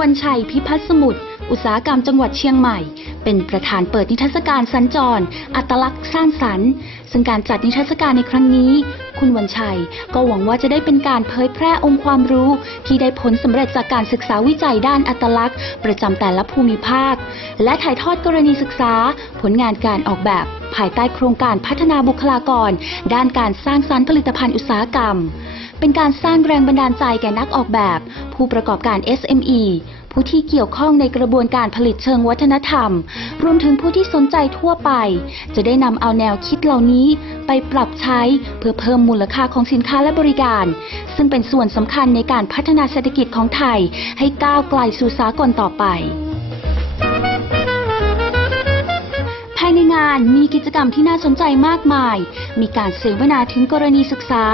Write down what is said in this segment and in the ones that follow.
วันชัยพิพัฒน์สมุทรอุตสาหกรรมจังหวัดเชียงใหม่ เป็นประธานเปิดนิทรรศการสัญจร อัตลักษณ์สร้างสรรค์ ซึ่งการจัดนิทรรศการในครั้งนี้ คุณวันชัยก็หวังว่าจะได้เป็นการเผยแพร่องค์ความรู้ ที่ได้ผลสำเร็จจากการศึกษาวิจัยด้านอัตลักษณ์ ประจำแต่ละภูมิภาค และถ่ายทอดกรณีศึกษา ผลงานการออกแบบ ภายใต้โครงการพัฒนาบุคลากร ด้านการสร้างสรรค์ผลิตภัณฑ์อุตสาหกรรม เป็นการสร้างแรงบันดาลใจแก่นักออกแบบ ผู้ประกอบการ SME ผู้ที่เกี่ยวข้องในกระบวนการผลิตเชิงวัฒนธรรม รวมถึงผู้ที่สนใจทั่วไป จะได้นำเอาแนวคิดเหล่านี้ไปปรับใช้เพื่อเพิ่มมูลค่าของสินค้าและบริการ ซึ่งเป็นส่วนสำคัญในการพัฒนาเศรษฐกิจของไทย ให้ก้าวไกลสู่สากลต่อไป กิจกรรมที่น่าสนใจมากมาย มีการเสวนาถึงกรณีศึกษา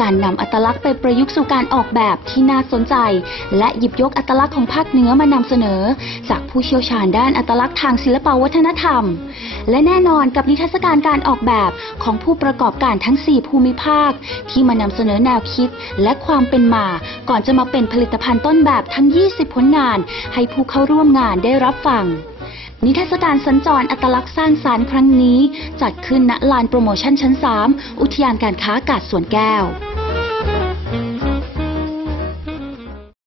การนำอัตลักษณ์ไปประยุกต์สู่การออกแบบที่น่าสนใจ และหยิบยกอัตลักษณ์ของภาคเหนือมานำเสนอ จากผู้เชี่ยวชาญด้านอัตลักษณ์ทางศิลปวัฒนธรรม และแน่นอนกับนิทรรศการการออกแบบของผู้ประกอบการทั้ง 4 ภูมิภาค ที่มานำเสนอแนวคิด และความเป็นมา ก่อนจะมาเป็นผลิตภัณฑ์ต้นแบบทั้ง 20 ผลงาน ให้ผู้เข้าร่วมงานได้รับฟัง นิทรรศการสัญจรอัตลักษณ์สร้างสารรค์ครั้งนี้ จัดขึ้นณลานโปรโมชั่นชั้น 3 อุทยานการค้ากาดสวนแก้ว